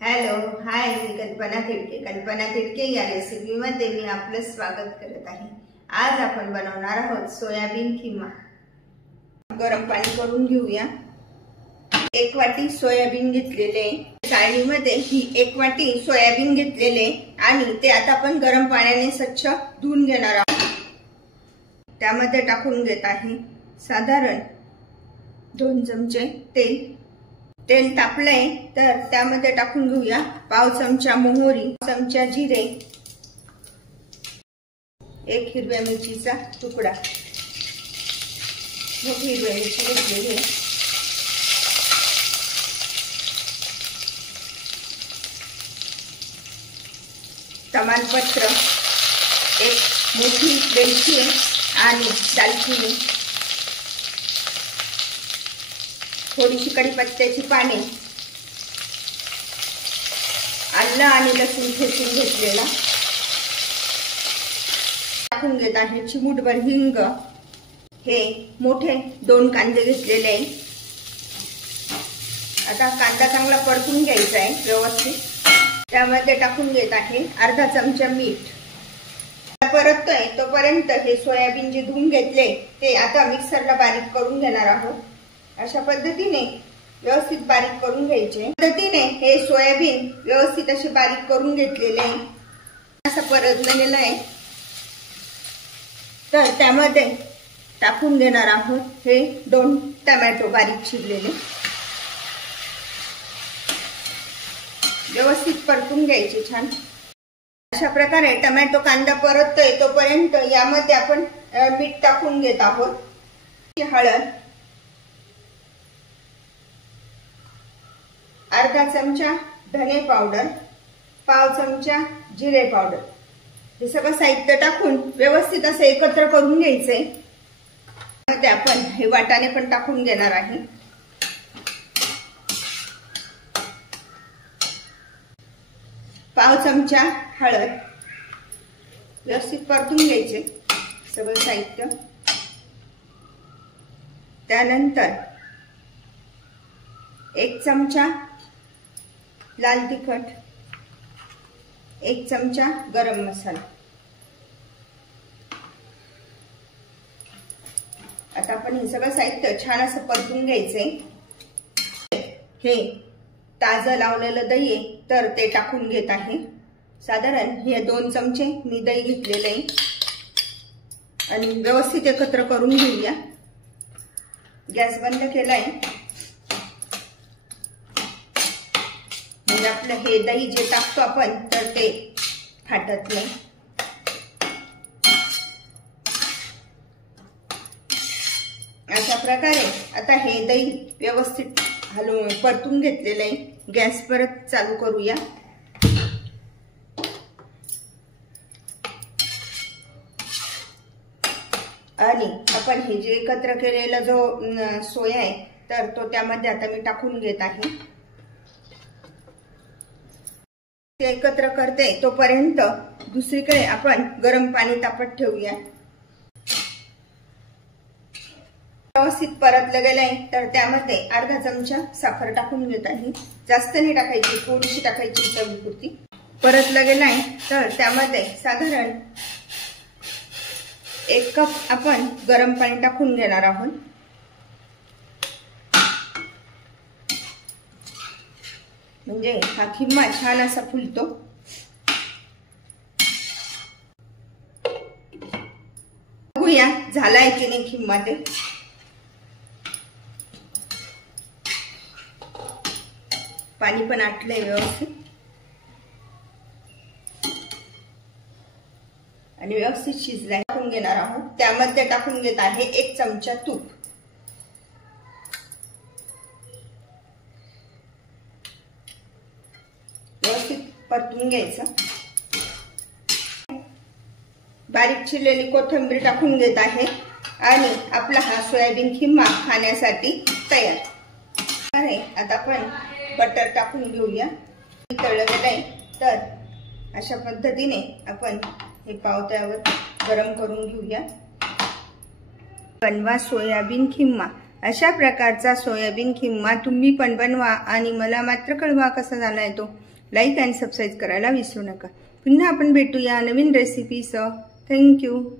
Hello hi, मी कल्पना तिडके. कल्पना तिडके या रेसिपीमध्ये मी आपलं स्वागत करत आहे. आज आपण बनवणार आहोत सोयाबीन किमा. गरम पाणी करून घेऊया. 1 वाटी सोयाबीन घेतलेले. चाळणीमध्ये ही 1 वाटी सोयाबीन घेतलेले आणि ते आता आपण गरम पाण्याने स्वच्छ धुवून घेणार आहोत. त्यामध्ये टाकून घेत आहे साधारण 2 चमचे तेल. तेल तापलंय तर त्यामध्ये टाकून घेऊया पाव चमचा मोहरी, चमचा जिरे, 1 हिरव्या मिरचीचा तुकडा, मोठी हिरव्या मिरची घेतलेली, तमालपत्र, 1 मोठी वेलची आणि दालचिनी, थोडीशी कढीपत्त्याची पाने, आलं आणि लसूण ठेचून घेतलेला, टाकून घेत आहे चिमूटभर हिंग. हे मोठे 2 कांदे घेतलेले आहे. आता कांदा चांगला परतून घ्यायचा आहे व्यवस्थित. त्यामध्ये टाकून घेत आहे अर्धा चमचा मीठ. परततोय तोपर्यंत हे सोयाबीन जे धुवून घेतले ते आता मिक्सरला बारीक करून घेणार आहोत. अशा पद्धतीने व्यवस्थित बारीक करून घ्यायचे. पद्धतीने हे सोयाबीन व्यवस्थित असे बारीक करून घेतलेले आहे. असं परतलेलं आहे. तर त्यामध्ये टाकून घेणार आहोत हे 2 टोमॅटो बारीक चिरलेले. व्यवस्थित परतून घ्यायचे छान. अशा प्रकारे टोमॅटो कांदा परततोय तोपर्यंत यामध्ये आपण मीठ टाकून घेत आहोत. हळद, अर्धा चमचा धने पावडर, पाव चमचा जिरे पावडर. हे सगळं साहित्य टाकून व्यवस्थित असं एकत्र करून घ्यायचंय. त्यामध्ये आपण हे वाटाणे पण टाकून घेणार आहे. पाव चमचा हळद. व्यवस्थित परतून घ्यायचे सगळं साहित्य. त्यानंतर 1 चमचा लाल तिखट, 1 चमचा गरम मसाला. आता आपण हे सगळं साहित्य छान असं परतून घ्यायचंय. हे ताजं लावलेलं दही आहे तर ते टाकून घेत आहे. साधारण हे 2 चमचे मी दही घेतलेलं आहे आणि व्यवस्थित एकत्र करून घेऊया. गॅस बंद केलाय. म्हणजे आपलं हे दही जे टाकतो आपण तर ते फाटत नाही. अशा प्रकारे आता हे दही व्यवस्थित हलवून परतून घेतलेलं आहे. गॅस परत चालू करूया. आणि आपण हे जे एकत्र केलेला जो सोया आहे तर तो त्यामध्ये आता मी टाकून घेत आहे. ते एकत्र करते तोपर्यंत दुसरीकडे आपण गरम पाणी तापत ठेवूया. व्यवस्थित परतलं गेलंय तर त्यामध्ये अर्धा चमचा साखर टाकून घेत आहे. जास्त नाही टाकायची, थोडीशी टाकायची चवीपुरती. परतलं गेलंय तर त्यामध्ये साधारण 1 कप आपण गरम पाणी टाकून घेणार आहोत. म्हणजे हा खिमा छान असा फुलतो. बघूया झालाय की नाही खिमा ते. पाणी पण आटलंय व्यवस्थित आणि व्यवस्थित शिजलाय. टाकून घेणार आहोत. त्यामध्ये टाकून घेत आहे 1 चमचा तूप. व्यवस्थित परतून घ्यायचं. बारीक चिरलेली कोथिंबीर टाकून घेत आहे आणि आपला हा सोयाबीन खिमा खाण्यासाठी तयार आहे. आता आपण बटर टाकून घेऊया. तळलं गेलंय तर अशा पद्धतीने आपण हे पावत्यावर गरम करून घेऊया. बनवा सोयाबीन खिमा. अशा प्रकारचा सोयाबीन किमा तुम्ही पण बनवा आणि मला मात्र कळवा कसा झालाय तो. लाईक आणि सबस्क्राईब करायला विसरू नका. पुन्हा आपण भेटूया नवीन रेसिपीसह. थँक्यू.